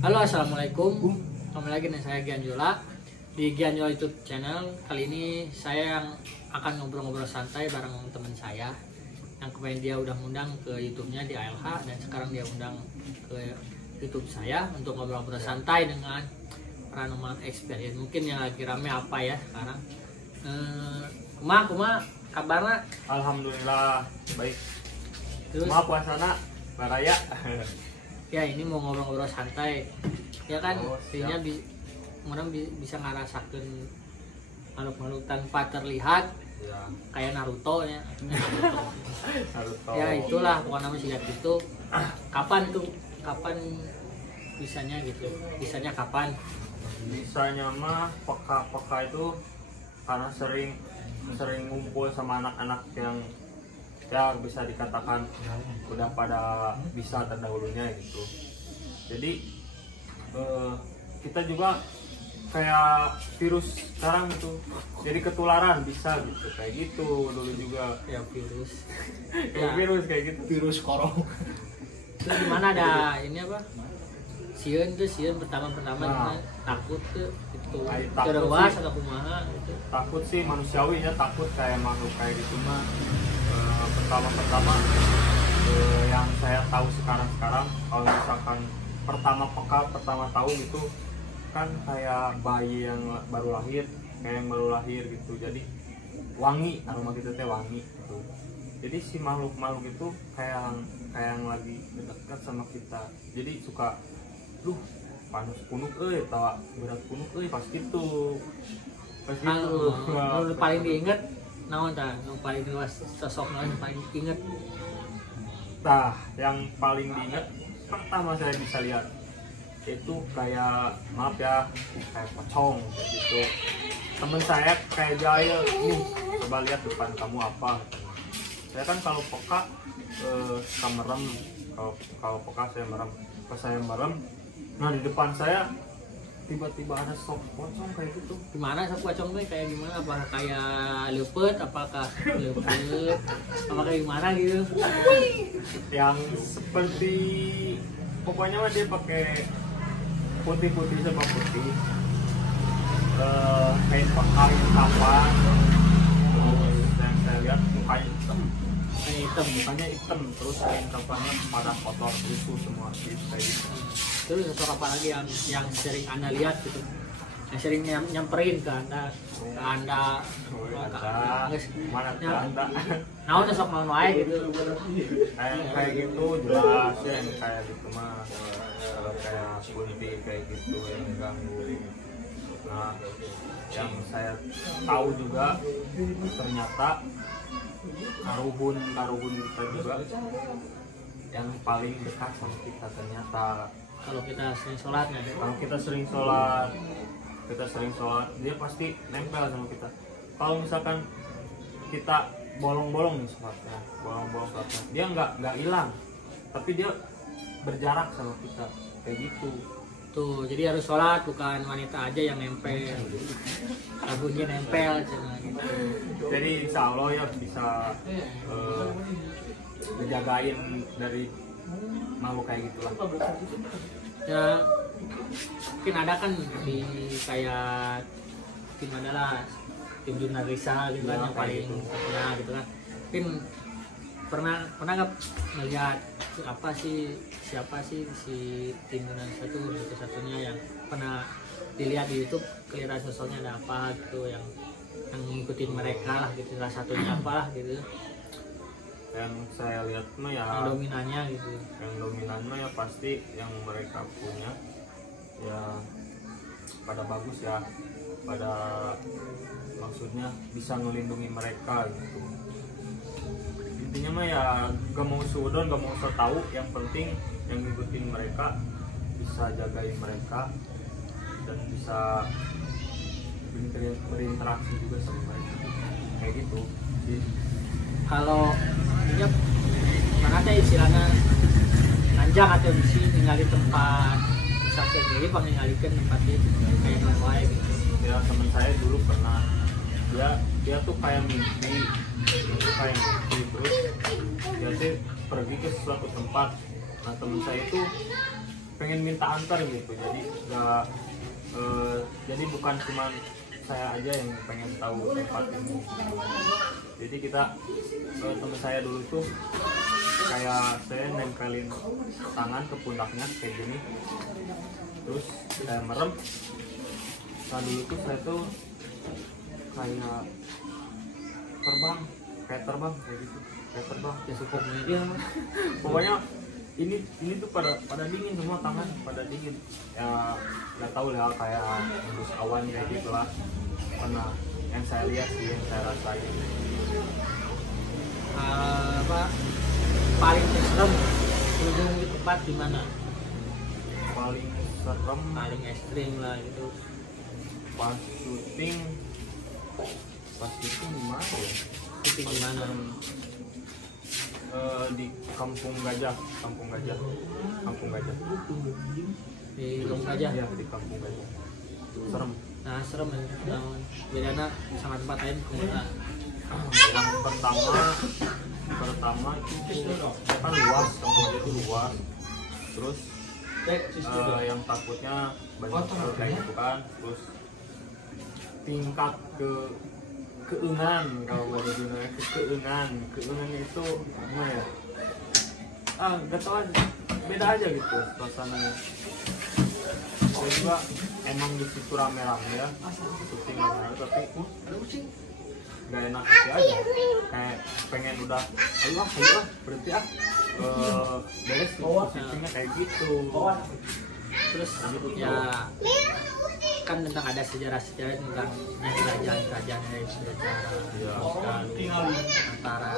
Halo, assalamualaikum. Kembali lagi dengan saya Gian Jola di Gian Jola YouTube channel. Kali ini saya yang akan ngobrol-ngobrol santai bareng teman saya yang kemarin dia udah undang ke YouTube-nya di ALH dan sekarang dia undang ke YouTube saya untuk ngobrol-ngobrol santai dengan paranormal experience. Mungkin yang lagi rame apa ya sekarang? Kuma kabarnya? Alhamdulillah baik. Terus Maaf puasana baraya. ya ini mau ngobrol-ngobrol santai ya kan, artinya siap. orang bisa ngerasakan makhluk-makhluk tanpa terlihat Ya, kayak Naruto ya. Naruto. Ya itulah pokoknya namanya silat itu. Kapan bisanya gitu, bisanya kapan? Bisanya mah peka itu karena sering ngumpul sama anak-anak yang ya bisa dikatakan udah pada bisa terdahulunya gitu. Jadi kita juga kayak virus sekarang itu jadi ketularan bisa gitu kayak gitu dulu juga Ya virus kayak ya, virus kayak gitu. Virus corona. terus gimana ada ini apa sieun pertama Nah. takut tuh itu Ay, takut terus sih. atau kumaha gitu. Takut sih manusiawi ya, takut kayak makhluk kayak gitu mah. Pertama yang saya tahu sekarang kalau misalkan pertama tahu gitu kan kayak bayi yang baru lahir gitu, jadi wangi aroma gitu teh wangi gitu. Jadi si makhluk itu kayak yang lagi dekat sama kita, jadi suka panas punuk tawa berat punuk pas gitu Lu paling diinget naon tah nu paling luas sosok naon yang paling diinget? Nah, yang paling diingat pertama saya bisa lihat itu kayak maaf ya kayak pocong kayak gitu. Temen saya kayak jahil, nih coba lihat depan kamu apa. Saya kan kalau peka suka merem, kalau peka saya merem. Pas saya merem, nah di depan saya tiba-tiba ada sosok pocong kayak gitu. Gimana sok pocong teh kayak gimana? Apakah kayak leupet? Apakah gimana gitu? Yang seperti pokoknya mah dia pakai putih sama putih, kain kapan. Terus yang saya lihat mukanya hitam, terus kain kapannya pada kotor lusuh semua gitu kayak gitu. Terus sosok apa lagi yang sering Anda lihat gitu? Yang sering nyamperin ke Anda, Mana tuh Ya. Anda? naon sosok naon wae gitu. Kayak gitu jelas ya, yang kayak gitu mah kalau kayak putih kayak gitu yang ganggu. Nah, yang saya tahu juga ternyata karuhun kita juga yang paling dekat sama kita ternyata. Kalau kita sering sholat ya, Kalau kita sering sholat, dia pasti nempel sama kita. Kalau misalkan kita bolong-bolong nih sholatnya, dia nggak hilang, tapi dia berjarak sama kita kayak gitu. tuh jadi harus sholat bukan wanita aja yang nempel, lagunya nempel cina gitu. Jadi insya Allah ya bisa ngejagain dari makhluk kayak gitulah. Ya mungkin ada kan di kayak tim adalah tim jurnalisa gitu kan Ya, yang paling kayak gitu. terkenal gitu kan. Mungkin pernah nggak melihat siapa sih si tim jurnalisa itu satu-satunya yang pernah dilihat di YouTube, kelihatan sosoknya ada apa gitu yang ngikutin mereka lah gitu, salah satunya apa lah gitu Yang saya lihat mah ya yang dominannya gitu. yang dominan mah ya pasti yang mereka punya ya pada bagus ya, pada maksudnya bisa ngelindungi mereka gitu. Intinya mah ya gak mau sudon, gak mau so tahu, yang penting yang ngikutin mereka bisa jagain mereka dan bisa berinteraksi juga sama mereka kayak gitu sih. Kalau ini mana teh istilahnya nanjak atau bisi ningali tempat sakit jadi pengingalikeun tempat itu kayak mana gitu. Ya teman saya dulu pernah, dia tuh kayak mimpi terus dia sih pergi ke suatu tempat. Nah teman saya itu pengen minta antar gitu, jadi nggak jadi bukan cuma saya aja yang pengen tahu tempat ini. Jadi kita teman saya dulu tuh kayak saya nempelin tangan ke pundaknya kayak gini, terus saya merem. Nah dulu tuh saya tuh kayak terbang kayak gitu, kayak terbang Ya support media. pokoknya ini tuh pada dingin semua, tangan pada dingin ya, nggak tahu lah kayak hembus awan kayak gitulah, pernah yang saya lihat sih, yang saya rasain. Apa paling ekstrem ujung di tempat di mana? Paling serem Paling ekstrim lah gitu. pas syuting di mana ya? Syuting di mana? Di Kampung Gajah. Di Gunung Gajah. Ya, di Kampung Gajah. Serem. Nah serem ya. Bedanya sama tempat lain kemana? Yang pertama itu kan luas, kampung itu luas. Terus yang takutnya banyak hal kayak gitu kan. Terus tingkat keengan, kalau boleh dibilang keengan itu gimana ya? Nggak tahu aja, beda aja gitu suasananya. Saya juga emang di situ rame-rame ya, syuting rame-rame, tapi nggak enak hati aja, kayak pengen udah ayo berhenti beres syutingnya kayak gitu. Terus ya kan tentang ada sejarah-sejarah tentang kerajaan-kerajaan dari sejarah antara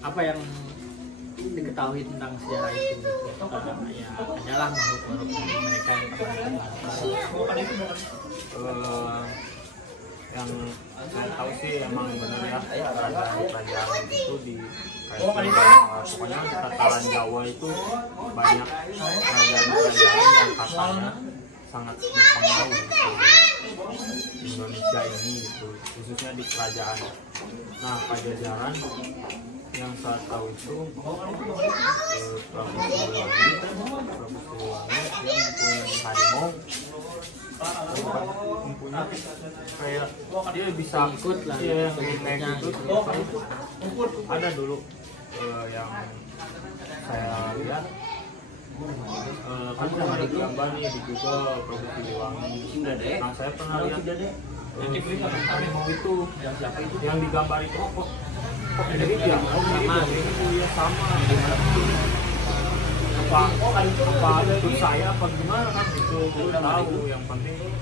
apa yang diketahui tentang sejarah itu gitu. Ya adalah makhluk-makhluk dari mereka yang yang saya tahu sih emang bener ya, kerajaan itu di pokoknya di tataran Jawa itu banyak kerajaan-kerajaan yang katanya sangat berpengaruh gitu di Indonesia ini gitu, khususnya di kerajaan. Nah Pajajaran yang saya tahu itu Prabu Siliwangi yang mempunyai harimau, mempunyai kayak dia bisa ikut lah, dia kayak gitu. Ada dulu yang saya lihat kan ada gambar nih di Google Prabu Siliwangi. Nah saya pernah lihat harimau itu yang digambar itu kok mirip ya, sama apa itu saya apa gimana kan itu belum tahu. Yang penting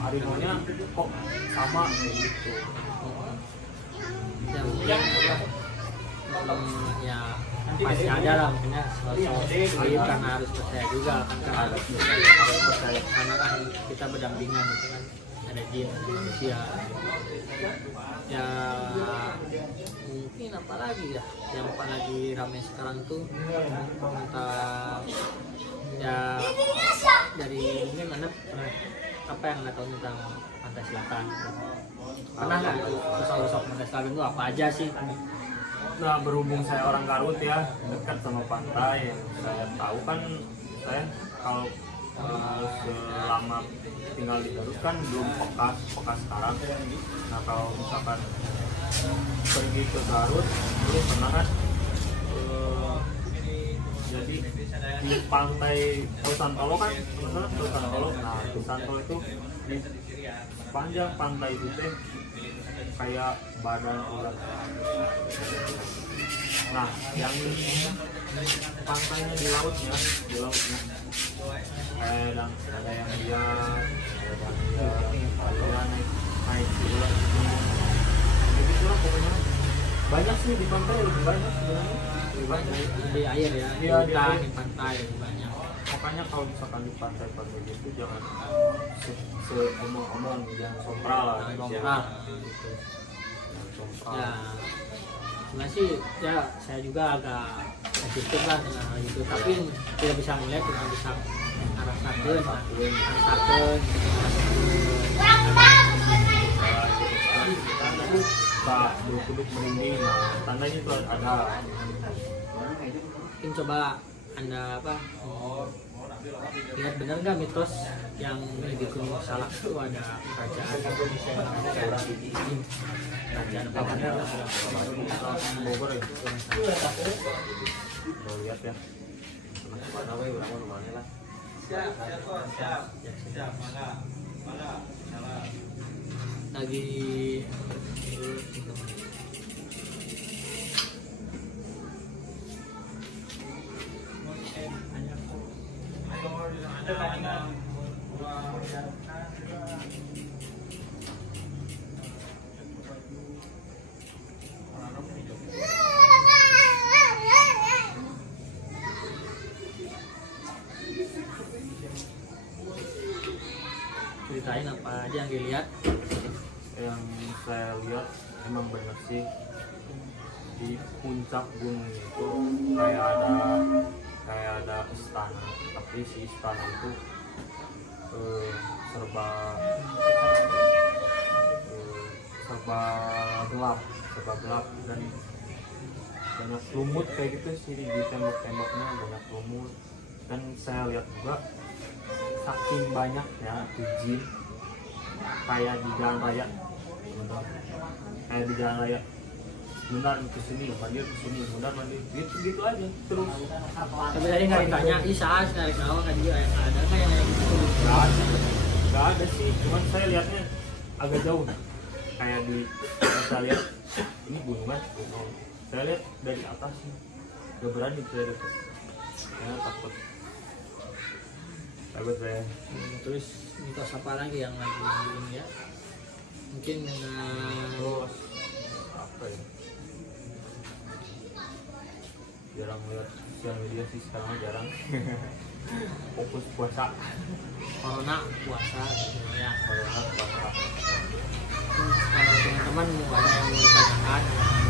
harimaunya kok sama kayak gitu. Ya pasti ada lah, makanya selalu karena harus percaya juga kan, karena harus percaya karena kan kita berdampingan gitu kan, ada jin, ada manusia. Ya mungkin apa lagi ya yang lagi ramai sekarang tuh tentang ya dari mungkin mana apa yang nggak tahu tentang pantai selatan, pernah nggak sosok pantai selatan itu apa aja sih? Nah berhubung saya orang Garut ya, dekat sama pantai, saya tahu kan saya kalau selama tinggal di Garut kan belum peka sekarang. Nah kalau misalkan pergi ke Garut dulu pernah kan jadi di pantai Santolo kan, Santolo. Nah Santolo itu di sepanjang pantai itu teh kayak badan ular. Nah yang pantainya di lautnya kayak ada yang dia naik ular gitu lah pokoknya. Banyak sih di pantai, lebih banyak sebenarnya, lebih banyak Di air ya, Iya, di pantai lebih banyak. makanya kalau misalkan di pantai-pantai gitu jangan omong-omong, jangan sompral lah, Sompral. gitu. Jangan sompral. Ya sebenarnya sih ya saya juga agak sensitif lah dengan hal itu, tapi tidak bisa melihat, tidak bisa ngerasakan Pak duduk merinding, nah tandanya itu ada. mungkin coba Anda apa lihat benar nggak mitos yang di Gunung Salak itu ada kerajaan Bogor ya. Mau lihat ya. lagi ceritain apa aja yang dilihat. Yang saya lihat emang bener sih, di puncak gunung itu kayak ada istana, tapi si istana itu serba gelap dan banyak lumut kayak gitu sih, di tembok-temboknya banyak lumut. Dan saya lihat juga saking banyaknya tuh jin kayak di jalan raya, benar ke sini mandir ke sini, benar mandir gitu aja terus. Tapi tadi nggak ditanya Isa narik nawa kan dia ada nggak yang gitu? Nggak ada sih, cuman saya lihatnya agak jauh, kayak saya lihat ini gunungan, saya lihat dari atas sih, gak berani saya dekat karena takut saya. Terus mitos apa lagi yang lagi ini ya? Mungkin dengan Terus apa ya, jarang lihat sosial media sih sekarang, jarang. Fokus puasa, corona puasa gitu ya. corona puasa. Kalau teman-teman mau ada yang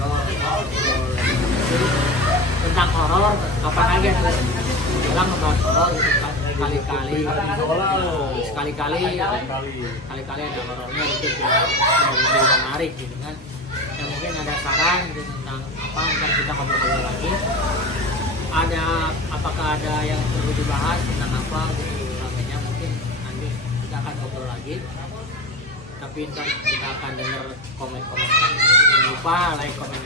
mau ditanyakan tentang horor, kapan aja bilang ngebahas horor gitu kan, kali-kali ada horornya itu lebih menarik gitu kan. Ya mungkin ada saran gitu tentang apa, ntar kita ngobrol-ngobrol lagi. Apakah ada yang perlu dibahas tentang apa gitu namanya, mungkin nanti kita akan ngobrol lagi. Tapi ntar kita akan dengar komen-komen. Jangan lupa like, komen,